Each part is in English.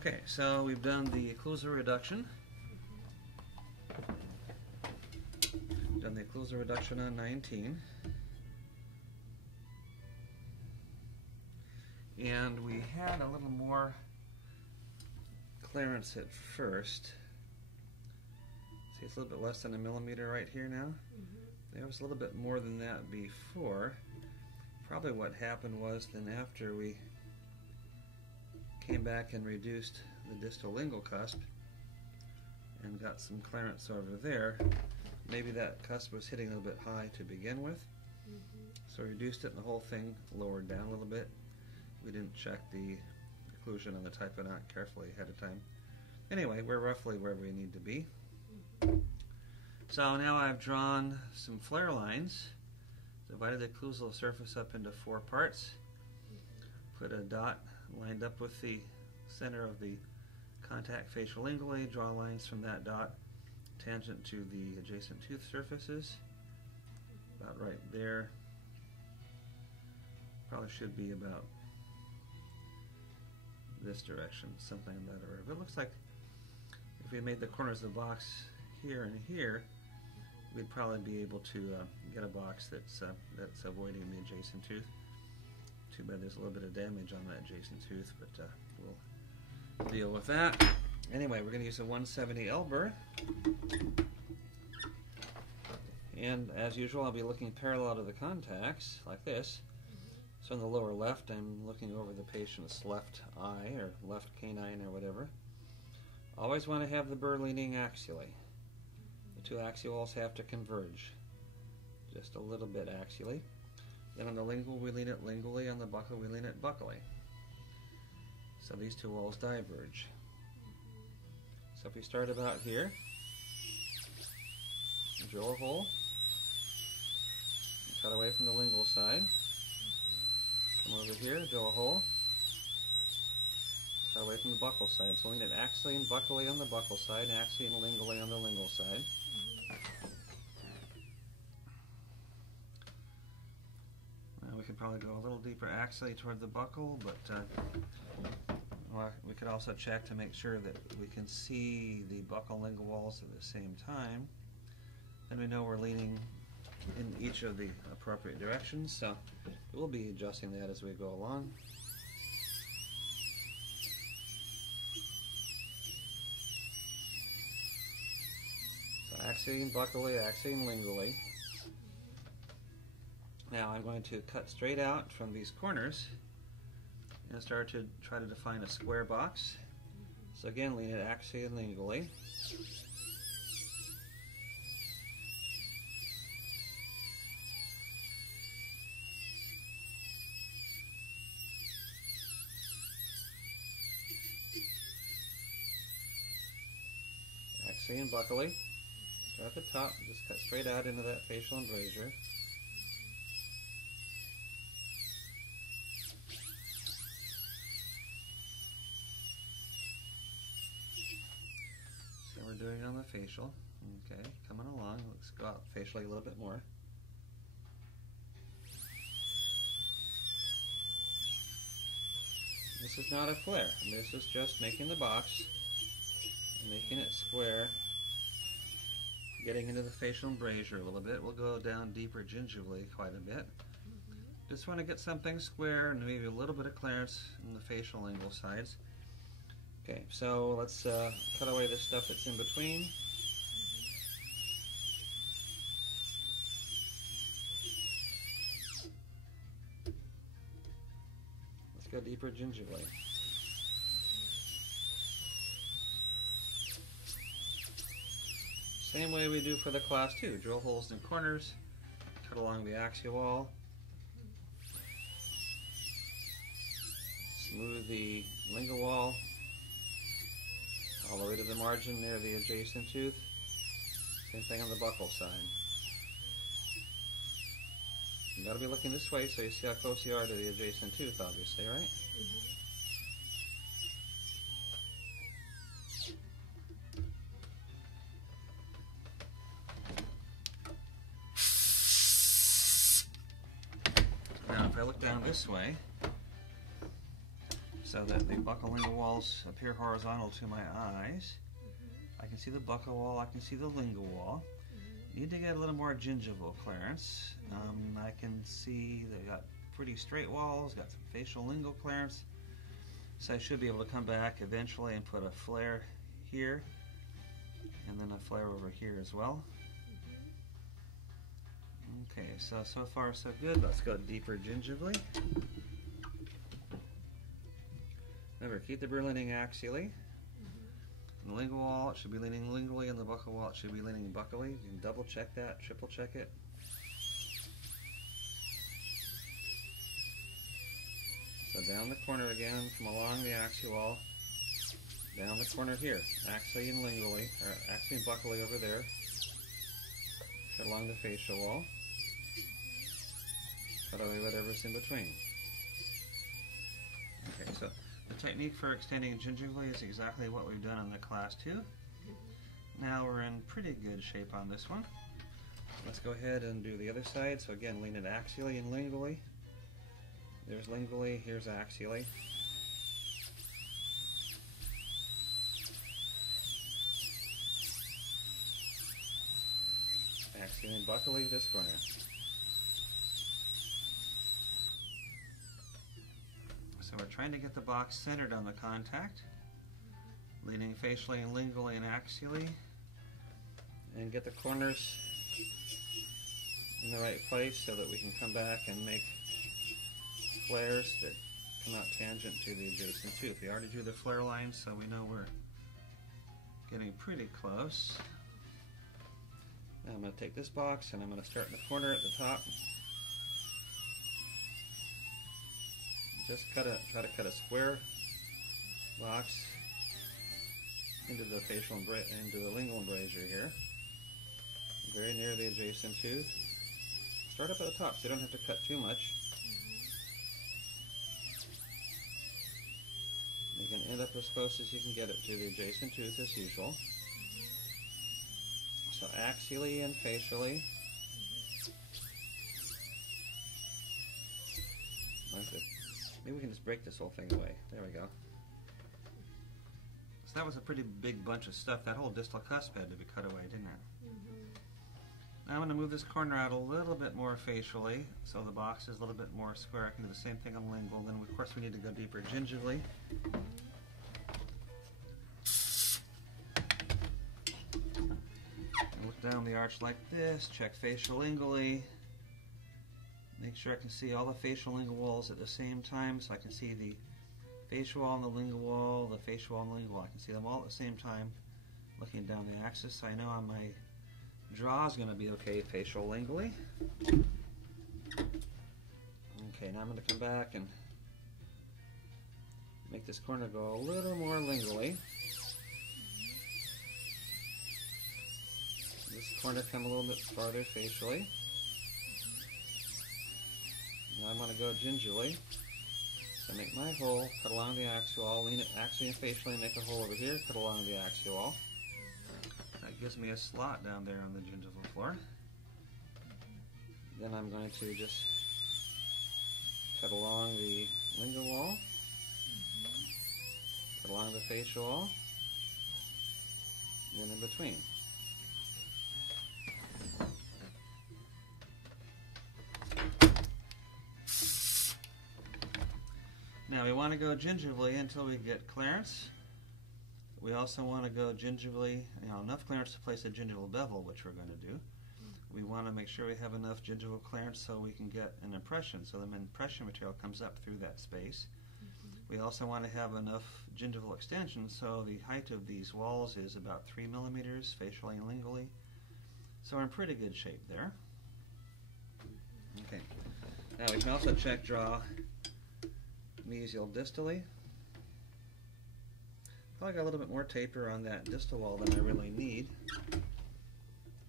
Okay, so we've done the occlusal reduction. Done the occlusal reduction on 19. And we had a little more clearance at first. See, it's a little bit less than a millimeter right here now. There was a little bit more than that before. Probably what happened was then after we came back and reduced the distal lingual cusp and got some clearance over there, maybe that cusp was hitting a little bit high to begin with. So we reduced it and the whole thing lowered down a little bit. We didn't check the occlusion on the typoneutic carefully ahead of time. Anyway, we're roughly where we need to be. So now I've drawn some flare lines, divided the occlusal surface up into 4 parts, put a dot lined up with the center of the contact facial lingually, draw lines from that dot tangent to the adjacent tooth surfaces, about right there. Probably should be about this direction, something in that order. But it looks like if we made the corners of the box here and here, we'd probably be able to get a box that's avoiding the adjacent tooth. Too bad there's a little bit of damage on that adjacent tooth, but we'll deal with that. Anyway, we're going to use a 170 Elber. And as usual, I'll be looking parallel to the contacts, like this. So in the lower left, I'm looking over the patient's left eye, or left canine, or whatever. Always want to have the burr leaning axially. The two axial walls have to converge, just a little bit axially. Then on the lingual, we lean it lingually. On the buccal, we lean it buccally. So these two walls diverge. So if we start about here, drill a hole, and cut away from the lingual side. Come over here, drill a hole, cut away from the buccal side. So lean it axially and buccally on the buccal side, and axially and lingually on the lingual side. We could probably go a little deeper axially toward the buccal, but we could also check to make sure that we can see the buccal lingual walls at the same time. Then we know we're leaning in each of the appropriate directions, so we'll be adjusting that as we go along. So axially and buccally, axially and lingually. Now I'm going to cut straight out from these corners and start to try to define a square box. So again, lean it axially and lingually. Axially and buccally. Start at the top, just cut straight out into that facial embrasure. Doing on the facial. Okay, coming along. Let's go out facially a little bit more. This is not a flare. This is just making the box, making it square, getting into the facial embrasure a little bit. We'll go down deeper gingerly quite a bit. Just want to get something square and maybe a little bit of clearance in the facial lingual sides. Okay, so let's cut away this stuff that's in between. Let's go deeper gingerly. Same way we do for the class 2. Drill holes in corners, cut along the axial wall, smooth the lingual wall all the way to the margin near the adjacent tooth. Same thing on the buccal side. You got to be looking this way so you see how close you are to the adjacent tooth, obviously, right? Now, if I look down this way, so that the buccal lingual walls appear horizontal to my eyes. I can see the buccal wall, I can see the lingual wall. Need to get a little more gingival clearance. I can see they've got pretty straight walls, got some facial lingual clearance. So I should be able to come back eventually and put a flare here, and then a flare over here as well. Okay, so far so good. Let's go deeper gingivally. Remember, keep the burr leaning axially. In the lingual wall, it should be leaning lingually, and the buccal wall, it should be leaning buccally. You can double check that, triple check it. So down the corner again, from along the axial wall, down the corner here, axially and lingually, or axially and buccally over there, cut along the facial wall, cut away whatever's in between. Okay, so the technique for extending gingivally is exactly what we've done in the class 2. Now we're in pretty good shape on this one. Let's go ahead and do the other side. So again, lean it axially and lingually. There's lingually, here's axially. Axially and buccally this corner. So we're trying to get the box centered on the contact, leaning facially and lingually and axially, and get the corners in the right place so that we can come back and make flares that come out tangent to the adjacent tooth. We already drew the flare lines, so we know we're getting pretty close. Now I'm going to take this box and I'm going to start in the corner at the top. Just try to cut a square box into the into the lingual embrasure here, very near the adjacent tooth. Start up at the top, so you don't have to cut too much. You can end up as close as you can get it to the adjacent tooth as usual. So axially and facially. Maybe we can just break this whole thing away. There we go. So that was a pretty big bunch of stuff. That whole distal cusp had to be cut away, didn't it? Now I'm going to move this corner out a little bit more facially, so the box is a little bit more square. I can do the same thing on lingual. Then of course we need to go deeper gingivally. Look down the arch like this, check facial lingually. Make sure I can see all the facial lingual walls at the same time, so I can see the facial wall and the lingual wall, the facial wall and the lingual wall. I can see them all at the same time, looking down the axis. So I know on my draw is going to be okay facial lingually. Okay, now I'm going to come back and make this corner go a little more lingually. This corner come a little bit farther facially. Now I'm going to go gingivally. So make my hole, cut along the axial wall, lean it axially and facially, make a hole over here, cut along the axial wall. That gives me a slot down there on the gingival floor. Then I'm going to just cut along the lingual wall, cut along the facial wall, and then in between. Now we want to go gingivally until we get clearance. We also want to go gingivally, enough clearance to place a gingival bevel, which we're going to do. We want to make sure we have enough gingival clearance so we can get an impression, so the impression material comes up through that space. We also want to have enough gingival extension so the height of these walls is about 3 millimeters, facially and lingually. So we're in pretty good shape there. Okay. Now we can also check draw mesial distally. Probably got a little bit more taper on that distal wall than I really need.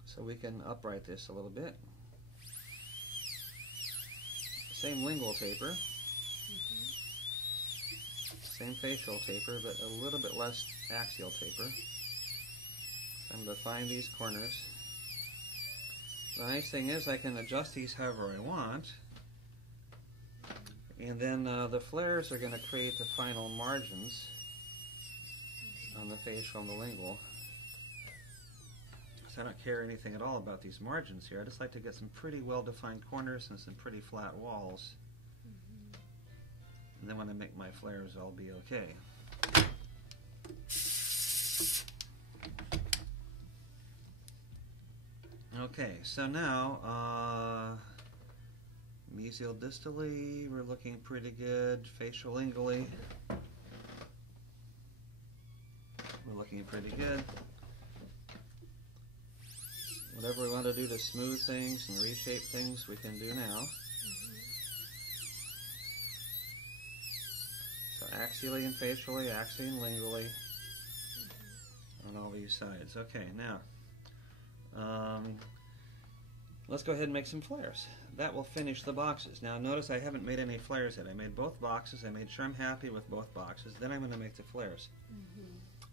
So we can upright this a little bit. Same lingual taper. Same facial taper, but a little bit less axial taper. So I'm going to find these corners. The nice thing is I can adjust these however I want. And then the flares are going to create the final margins on the facial and the lingual. So I don't care anything at all about these margins here. I just like to get some pretty well-defined corners and some pretty flat walls. And then when I make my flares, I'll be okay. Okay, so now, mesial distally, we're looking pretty good. Facial lingually, we're looking pretty good. Whatever we want to do to smooth things and reshape things, we can do now. So axially and facially, axially and lingually on all these sides. Okay, now let's go ahead and make some flares. That will finish the boxes. Now notice I haven't made any flares yet. I made both boxes. I made sure I'm happy with both boxes. Then I'm going to make the flares.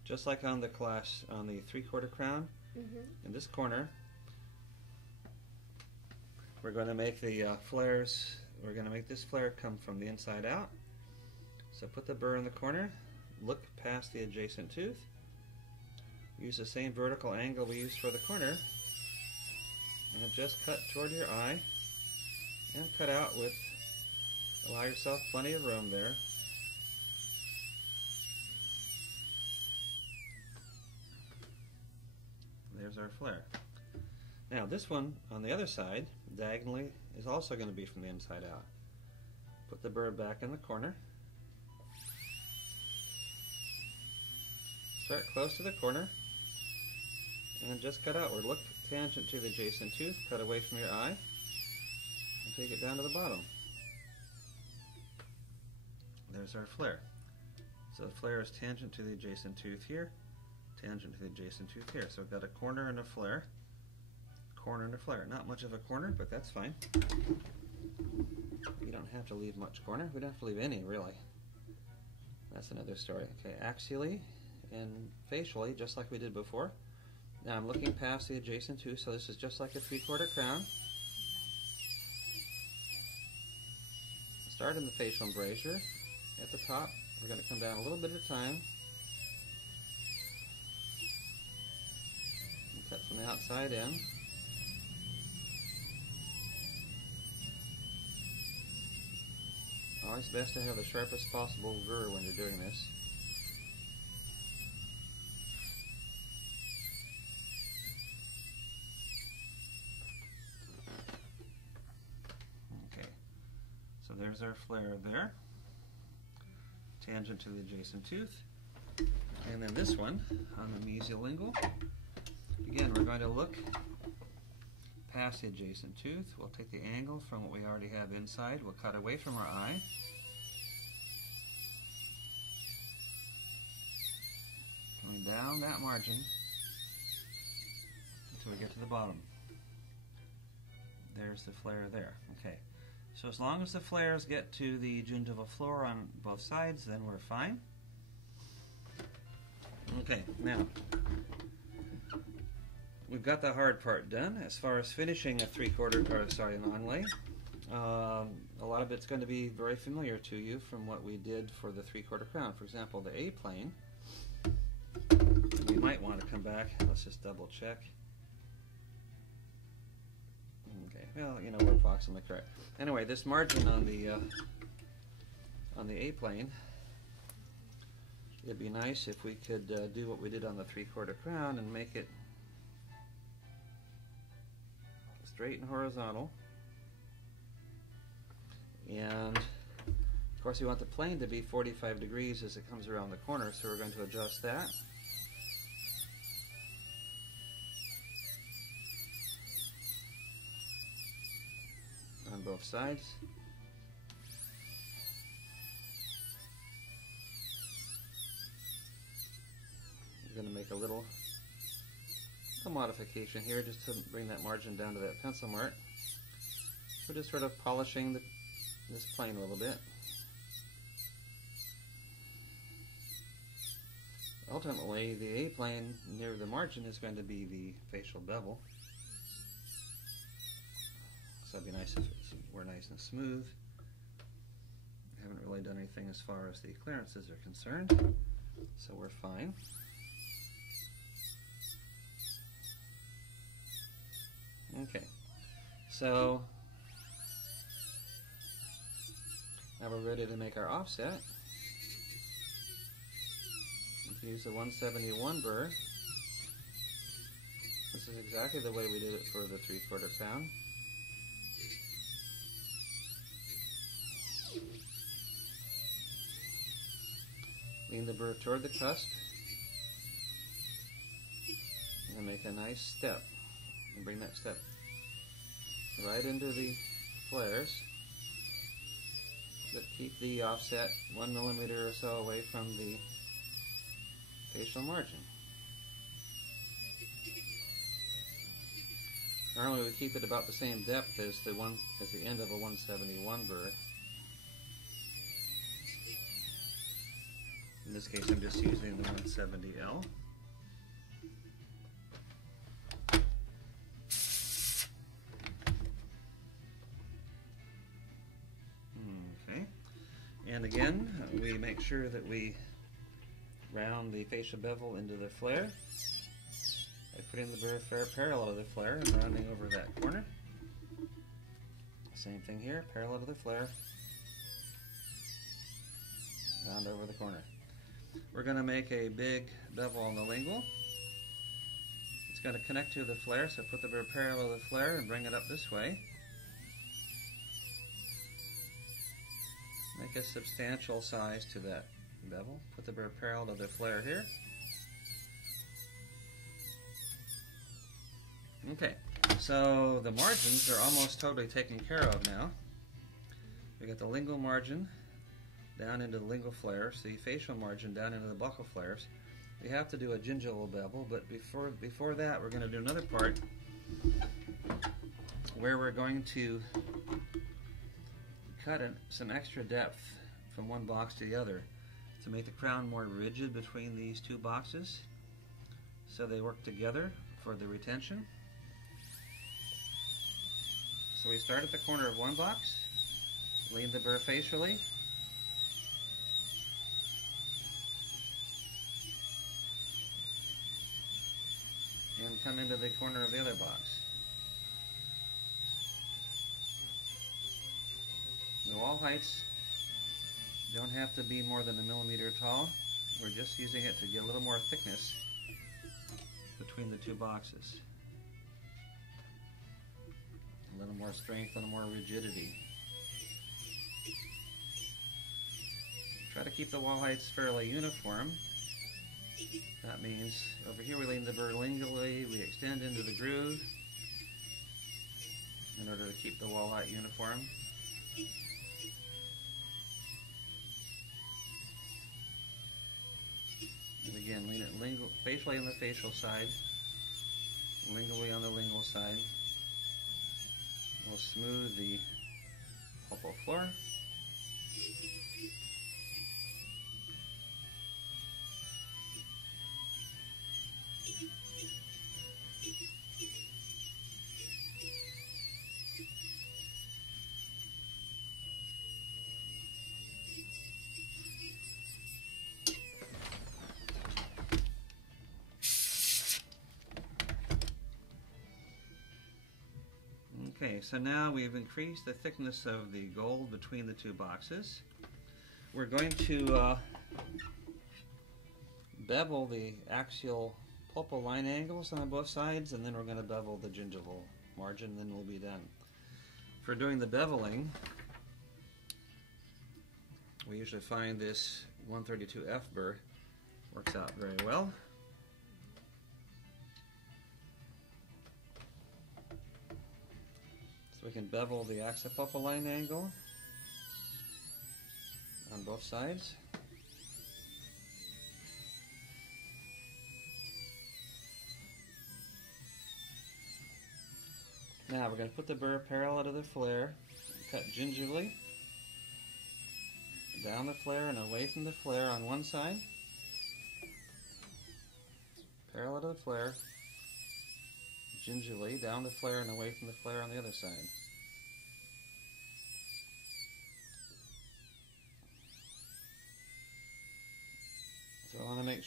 Just like on the class, on the 3/4 crown, in this corner, we're going to make the flares. We're going to make this flare come from the inside out. So put the burr in the corner, look past the adjacent tooth, use the same vertical angle we used for the corner, and just cut toward your eye, and cut out with, allow yourself plenty of room there. There's our flare. Now this one on the other side, diagonally, is also going to be from the inside out. Put the burr back in the corner. Start close to the corner and just cut outward. Look tangent to the adjacent tooth, cut away from your eye, and take it down to the bottom. There's our flare. So the flare is tangent to the adjacent tooth here, tangent to the adjacent tooth here. So we've got a corner and a flare, corner and a flare. Not much of a corner, but that's fine. You don't have to leave much corner. We don't have to leave any, really. That's another story. Okay, axially and facially, just like we did before. Now I'm looking past the adjacent tooth, so this is just like a 3/4 crown. Start in the facial embrasure at the top. We're going to come down a little bit at a time. And cut from the outside in. Always best to have the sharpest possible burr when you're doing this. There's our flare there, tangent to the adjacent tooth. And then this one on the mesiolingual. Again, we're going to look past the adjacent tooth. We'll take the angle from what we already have inside. We'll cut away from our eye. Coming down that margin until we get to the bottom. There's the flare there. Okay. So as long as the flares get to the gingival floor on both sides, then we're fine. Okay, now we've got the hard part done. As far as finishing a an onlay, a lot of it's going to be very familiar to you from what we did for the 3/4 crown. For example, the A plane. We might want to come back. Let's just double check. Okay, well, you know, we're approximately correct. Anyway, this margin on the A plane, it'd be nice if we could do what we did on the 3/4 crown and make it straight and horizontal. And of course, we want the plane to be 45 degrees as it comes around the corner, so we're going to adjust that. On both sides. I'm going to make a little modification here just to bring that margin down to that pencil mark. We're just sort of polishing this plane a little bit. Ultimately, the A plane near the margin is going to be the facial bevel. So it'd be nice if we're nice and smooth. haven't really done anything as far as the clearances are concerned, so we're fine. Okay, so now we're ready to make our offset. We can use the 171 burr. This is exactly the way we did it for the 3/4 pound. Lean the burr toward the cusp and make a nice step. And bring that step right into the flares, but keep the offset 1 millimeter or so away from the facial margin. Normally we keep it about the same depth as the end of a 171 burr. In this case I'm just using the 170L. Okay, and again we make sure that we round the facial bevel into the flare by putting the burr parallel to the flare and rounding over that corner. Same thing here, parallel to the flare, round over the corner. We're going to make a big bevel on the lingual. It's going to connect to the flare, so put the burr parallel to the flare and bring it up this way. Make a substantial size to that bevel. Put the burr parallel to the flare here. Okay, so the margins are almost totally taken care of now. We got the lingual margin down into the lingual flares, the facial margin down into the buccal flares. We have to do a gingival bevel, but before that we're going to do another part where we're going to cut some extra depth from one box to the other to make the crown more rigid between these two boxes so they work together for the retention. So we start at the corner of one box, lean the burr facially, and come into the corner of the other box. The wall heights don't have to be more than 1 millimeter tall. We're just using it to get a little more thickness between the two boxes. A little more strength and more rigidity. Try to keep the wall heights fairly uniform. That means over here we lean the burr lingually, we extend into the groove in order to keep the wall height uniform. And again, lean it facially on the facial side, lingually on the lingual side. We'll smooth the pulpal floor. Okay, so now we've increased the thickness of the gold between the two boxes. We're going to bevel the axial pulpal line angles on both sides, and then we're going to bevel the gingival margin, then we'll be done. For doing the beveling, we usually find this 132F burr works out very well. So we can bevel the axial line angle on both sides. Now we're going to put the burr parallel to the flare, cut gingerly down the flare and away from the flare on one side, parallel to the flare, gingerly down the flare and away from the flare on the other side.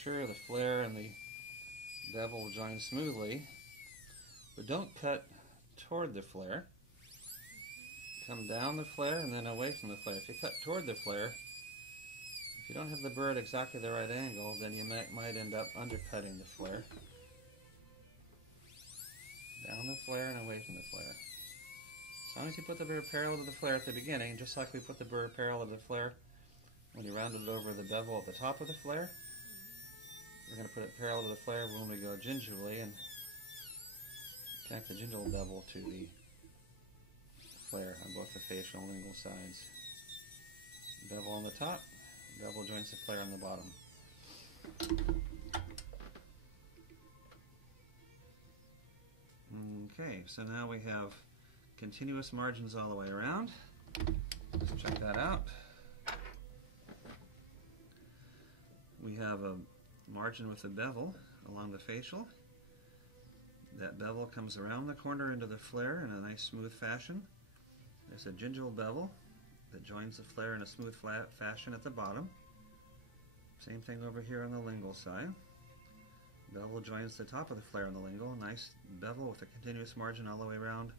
sure the flare and the bevel join smoothly, but don't cut toward the flare. Come down the flare and then away from the flare. If you cut toward the flare, if you don't have the burr at exactly the right angle, then you might end up undercutting the flare. Down the flare and away from the flare. As long as you put the burr parallel to the flare at the beginning, just like we put the burr parallel to the flare when you rounded over the bevel at the top of the flare, we're going to put it parallel to the flare when we go gingerly and connect the gingival bevel to the flare on both the facial and lingual sides. Bevel on the top, bevel joins the flare on the bottom. Okay, so now we have continuous margins all the way around. Let's check that out. We have a margin with a bevel along the facial. That bevel comes around the corner into the flare in a nice smooth fashion. There's a gingival bevel that joins the flare in a smooth flat fashion at the bottom. Same thing over here on the lingual side. Bevel joins the top of the flare on the lingual. Nice bevel with a continuous margin all the way around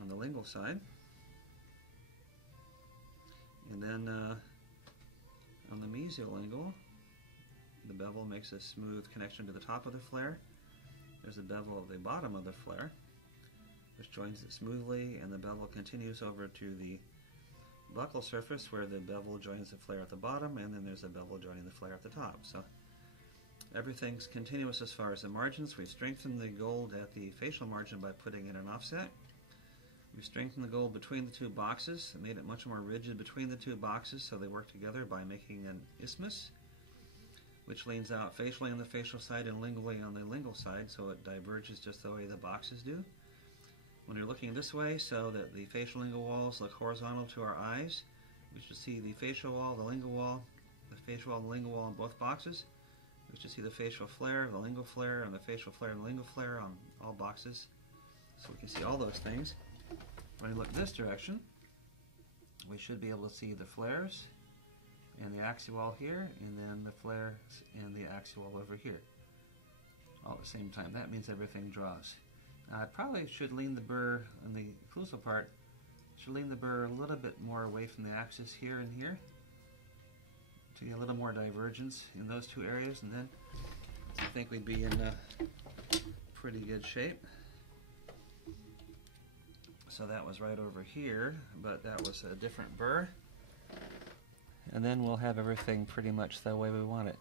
on the lingual side. And then on the mesiolingual, the bevel makes a smooth connection to the top of the flare. There's a bevel at the bottom of the flare, which joins it smoothly, and the bevel continues over to the buccal surface where the bevel joins the flare at the bottom, and then there's a bevel joining the flare at the top. So everything's continuous as far as the margins. We've strengthened the gold at the facial margin by putting in an offset. We've strengthened the gold between the two boxes and made it much more rigid between the two boxes so they work together by making an isthmus, which leans out facially on the facial side and lingually on the lingual side, so it diverges just the way the boxes do. When you're looking this way, so that the facial lingual walls look horizontal to our eyes, we should see the facial wall, the lingual wall, the facial wall and the lingual wall in both boxes. We should see the facial flare, the lingual flare, and the facial flare and the lingual flare on all boxes. So we can see all those things. When we look this direction, we should be able to see the flares and the axial wall here, and then the flares and the axial wall over here, all at the same time. That means everything draws. Now I probably should lean the burr on the occlusal part, should lean the burr a little bit more away from the axis here and here to get a little more divergence in those two areas, and then I think we'd be in pretty good shape. So that was right over here, but that was a different burr. And then we'll have everything pretty much the way we want it.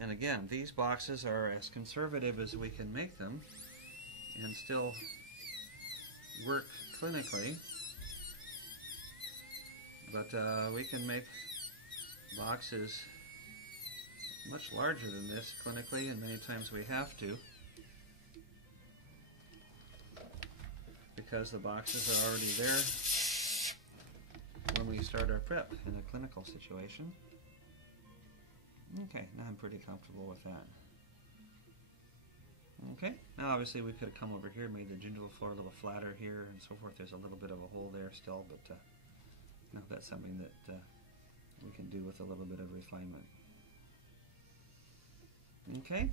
And again, these boxes are as conservative as we can make them and still work clinically. But we can make boxes much larger than this clinically, and many times we have to, because the boxes are already there when we start our prep in a clinical situation. Okay, now I'm pretty comfortable with that. Okay, now obviously we could have come over here, made the gingival floor a little flatter here and so forth. There's a little bit of a hole there still, but that's something that we can do with a little bit of refinement. Okay.